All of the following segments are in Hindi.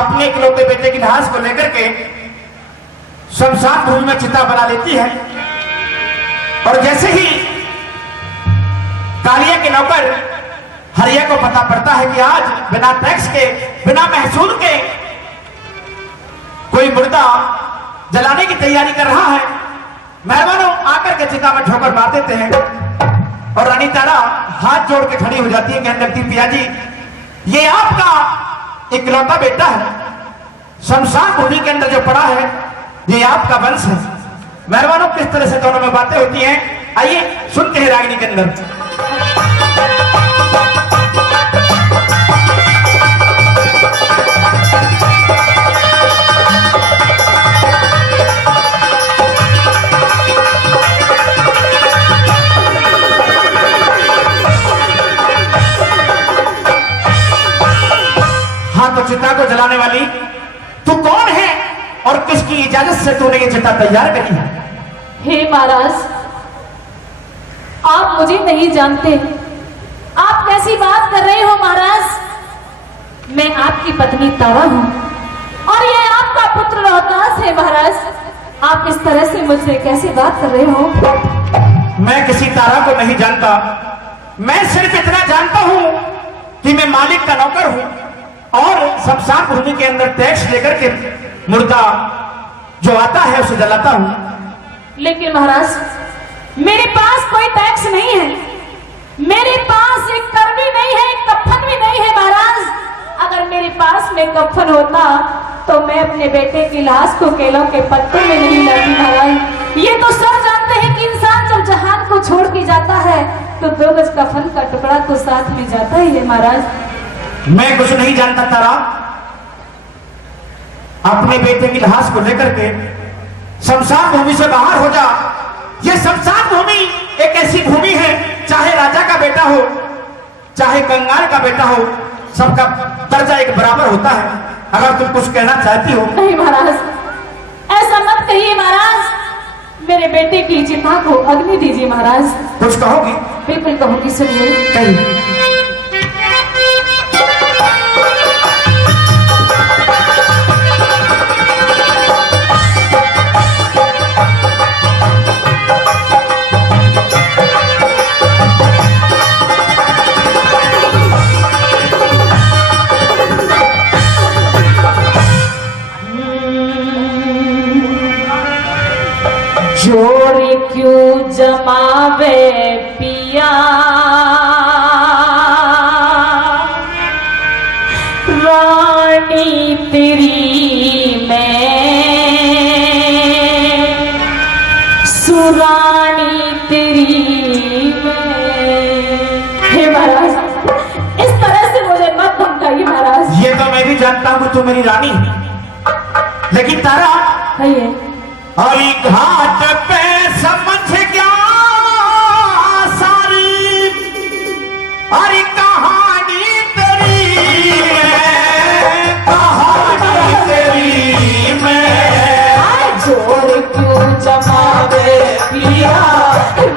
अपने इकलौते बेटे की लाश को लेकर के शमशान भूमि में चिता बना लेती है। और जैसे ही कालिया के नौकर हरिया को पता पड़ता है कि आज बिना टैक्स के, बिना महसूल के कोई मुर्दा जलाने की तैयारी कर रहा है, मेहरबानों आकर के चिता में ठोकर मार देते हैं। और रानी तारा हाथ जोड़ के खड़ी हो जाती है, कहने लगती पिया जी, ये आपका इकलौता बेटा है, शमशान भूमि के अंदर जो पड़ा है ये आपका वंश है। मेहरबानों किस तरह से दोनों में बातें होती हैं, आइए सुनते हैं रागिनी के अंदर। हाँ तो चिता को जलाने वाली तू कौन है और किसकी इजाजत से तूने ये चिता तैयार करी है? हे महाराज, आप मुझे नहीं जानते। आप कैसी बात कर रहे हो महाराज? मैं आपकी पत्नी तारा हूं और ये आपका पुत्र रोहतास है। महाराज, आप इस तरह से मुझसे कैसे बात कर रहे हो? मैं किसी तारा को नहीं जानता, मैं सिर्फ इतना जानता हूं कि मैं मालिक का नौकर हूं और शमशान भूमि के अंदर टैक्स लेकर के मुर्दा जो आता है उसे जलाता हूं। लेकिन महाराज, मेरे पास कोई टैक्स नहीं है, मेरे पास एक कर भी नहीं है, एक कफन भी नहीं है। महाराज, अगर मेरे पास में कफन होता तो मैं अपने बेटे की लाश को केलों के पत्ते में नहीं लाती। महाराज, ये तो सब जानते हैं कि इंसान जब जहान को छोड़ के जाता है तो 2 गज कफन का टुकड़ा तो साथ में जाता ही है। महाराज, मैं कुछ नहीं जानता तारा, अपने बेटे की लाश को लेकर के शमशान भूमि से बाहर हो जा। ये शमशान भूमि एक ऐसी भूमि है, चाहे राजा का बेटा हो चाहे कंगाल का बेटा हो, सबका दर्जा एक बराबर होता है। अगर तुम कुछ कहना चाहती हो। नहीं महाराज, ऐसा मत कहिए महाराज, मेरे बेटे की चिता को अग्नि दीजिए। महाराज, कुछ कहोगी? बिल्कुल कहूंगी, सुनिए। कहीं जोड़ी क्यों जमावे पिया, रानी तेरी मैं, सुरानी तेरी मैं। हे महाराज, इस तरह से मुझे मत धमकाइए। महाराज, ये तो मैं भी जानता हूं तू मेरी रानी, लेकिन तारा कहिए। हरी घाट पे समझ गया सारी, हरी कहानी तेरी मैं, कहानी तेरी मैं। जोड़ क्यों जमावे पिया,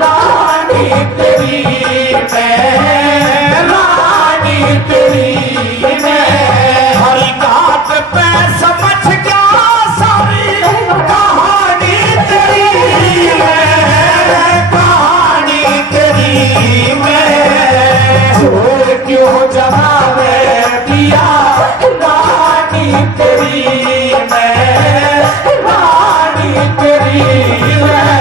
रानी तेरी मैं, रानी तेरी मैं। हरी घाट पे समझ गया सारी, कहानी तेरी मैं, कहानी तेरी मैं। जोड़ क्यों जमावे पिया, रानी तेरी मैं, रानी तेरी मैं।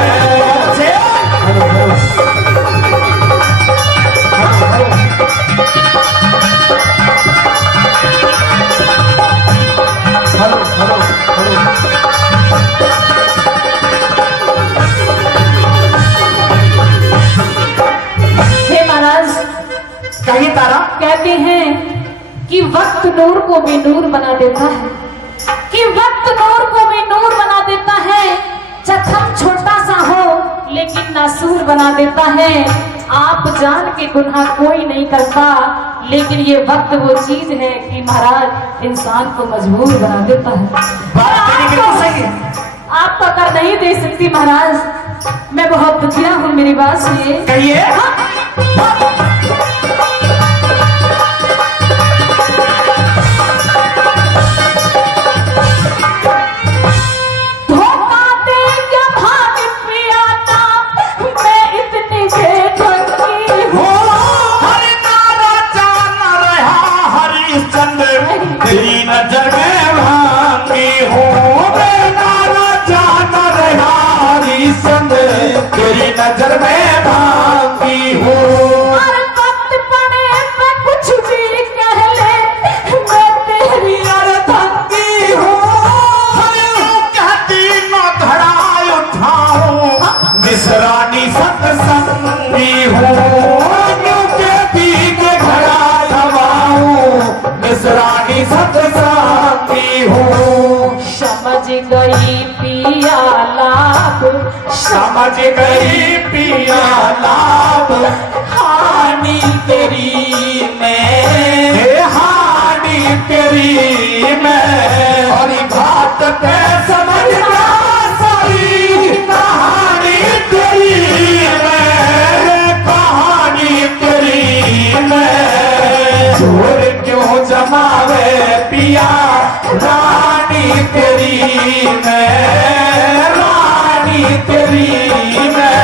कहिए तारा। कहते हैं कि वक्त नूर को भी नूर बना देता है, कि वक्त नूर को भी नूर बना देता है। जख्म छोटा सा हो लेकिन नासूर बना देता है। आप जान के गुनाह कोई नहीं करता, लेकिन ये वक्त वो चीज है कि महाराज इंसान को मजबूर बना देता है। बात तेरी बिल्कुल सही है। आपका कर नहीं दे सकती महाराज, मैं बहुत दुखिया हूँ, मेरी बात सुनिए। कहिए। नजर में भांगी हूँ मैं नाना जाना रहारी संग तेरी नजर में भांगी हूँ। और वक्त पड़े मैं कुछ भी कह ले मैं तेरी अर्धंगी हूँ। कहती न घड़ा उठाऊं मिसरानी सत्संगी हूँ रानी सत्संगी हूँ। समझ गई पिया लाभ समझ गई पिया लाभ हानि तेरी मैं हानि तेरी मैं और घाट पे समझ गया सारी कहानी तेरी मैं कहानी तेरी मैं जोर क्यों जमावे पिया रानी तेरी मैं रानी तेरी मैं।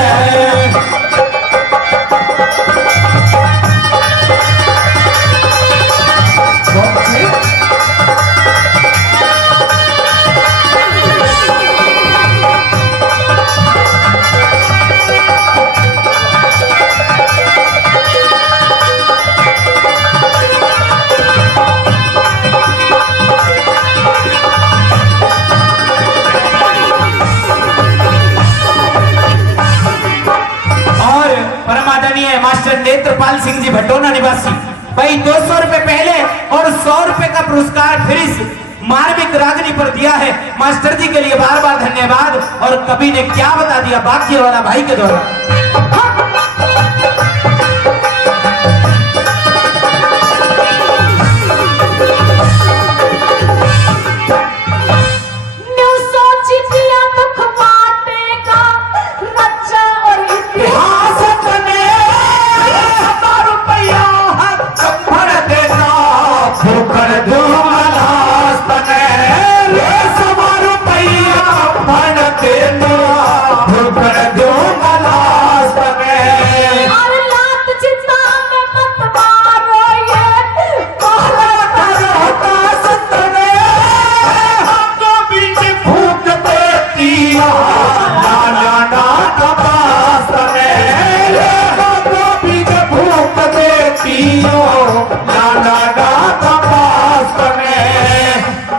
मास्टर नेत्रपाल सिंह जी भटोना निवासी भाई 200 रुपए पहले और 100 रुपए का पुरस्कार फिर इस मार्मिक रागनी पर दिया है। मास्टर जी के लिए बार बार धन्यवाद। और कवि ने क्या बता दिया बाकी वाला भाई के द्वारा।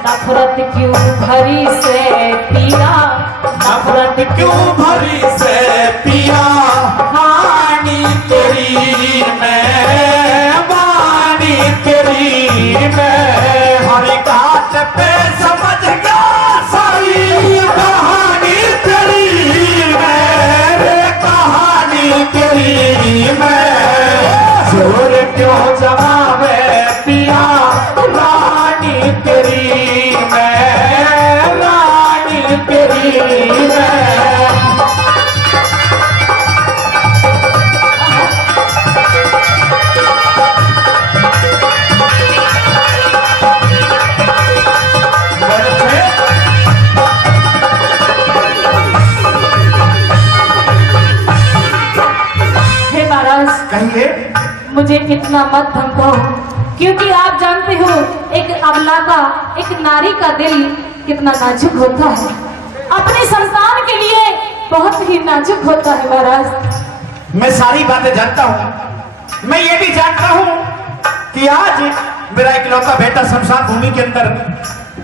नफरत क्यों भरी से पिया नफरत क्यों भरी से पिया हानि तेरी मैं वाणी तेरी मैं हर घाट पे समझ गया सारी कहानी तेरी मैं कहानी तेरी मैं जोर क्यों जमावे पिया रानी तेरी मैं रानी तेरी मैं। हे महाराज कहिए मुझे इतना मत धमकाओ क्योंकि आप जानते हो एक अबला का एक नारी का दिल कितना नाजुक होता है। अपने संतान के लिए बहुत ही नाजुक होता है महाराज। मैं सारी बातें जानता हूँ। मैं ये भी जानता हूँ कि आज मेरा इकलौता बेटा शमशान भूमि के अंदर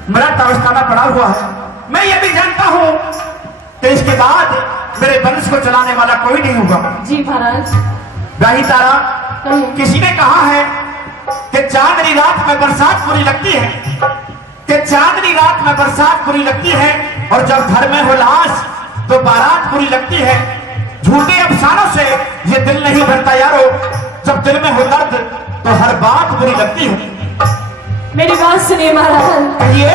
मृत अवस्था में पड़ा हुआ है। मैं ये भी जानता हूँ कि इसके बाद मेरे वंश को चलाने वाला कोई नहीं होगा। जी महाराज। गाही तारा किसी ने कहा है कि चांदनी रात में बरसात बुरी लगती है कि चांदनी रात में बरसात बुरी लगती है और जब घर में हो लाश तो बारात बुरी लगती है। झूठे अफसानों से ये दिल नहीं भरता यारो। जब दिल में हो दर्द तो हर बात बुरी लगती है। मेरी बात सुनिए महाराज। कहिए।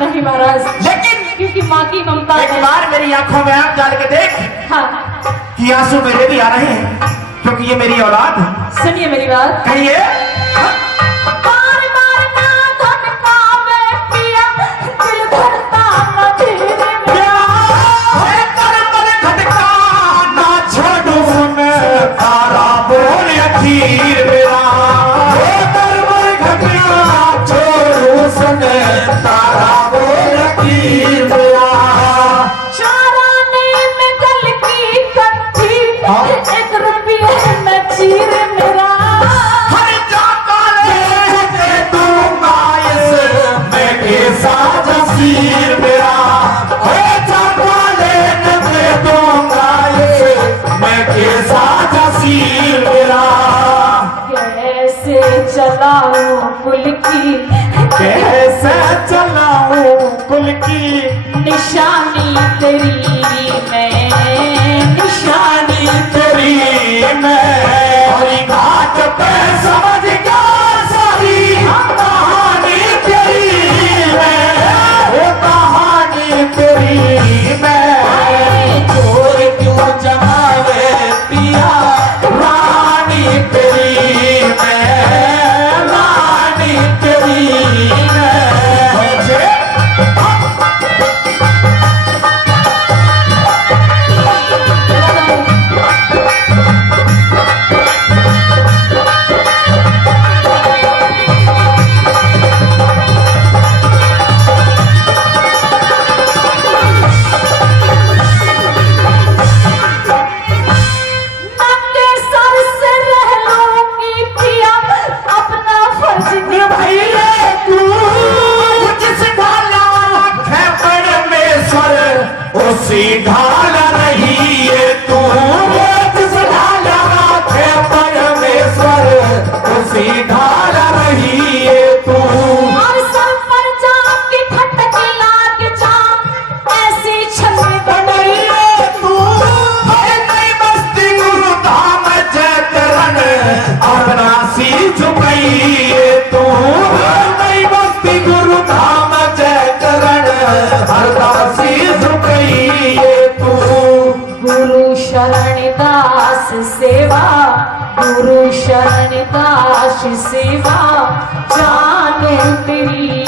नहीं महाराज लेकिन क्योंकि माँ की ममता एक बार मेरी आंखों में आंख डाल के देख हाँ कि आंसू मेरे भी आ रहे हैं क्योंकि ये मेरी औलाद है। सुनिए मेरी बात। कहिए। बार बार ना धड़कावे पिया, दिल धड़का ना धीरे मेरा। ना छोड़ू मैं तारा बोल अखीर मेरा, छोड़ू सुने तारा बोल अखीर मेरा। चाराने में गल की कंठी, एक रुपये में चीर मेरा। हर जाका ले दूंगा मैं कैसा जसीर मेरा, जाका ले दूंगा मैं कैसा जसीर मेरा। कैसे चलाऊं कुल की, कैसे चलाऊं कुल की निशानी तेरी मैं, निशानी तेरी मैं। और घाट पे समझ गया सारी कहानी तेरी मैं, वो कहानी तेरी मैं। चोर क्यों जमावे पिया रानी तेरी मैं, रानी तेरी मैं। नंगे सर से रह लूंगी पिया, अपना फर्ज निभाइए तू जिस ढाला है परमेश्वर उसी ढाल रही है तू, जिस ढाला है परमेश्वर उसी ढाल रही है तू। और सर पर जाके फटक लाग जा, ऐसी छलनी बनाइए तू नई बस्ती गुरु धाम जयकरण अपना सी झुकाइए तू, नई बस्ती गुरु धाम जयकरण अपना सी झुकाइए तू। गुरु शरण दास सेवा, गुरु शरण दास सेवा, जानू तेरी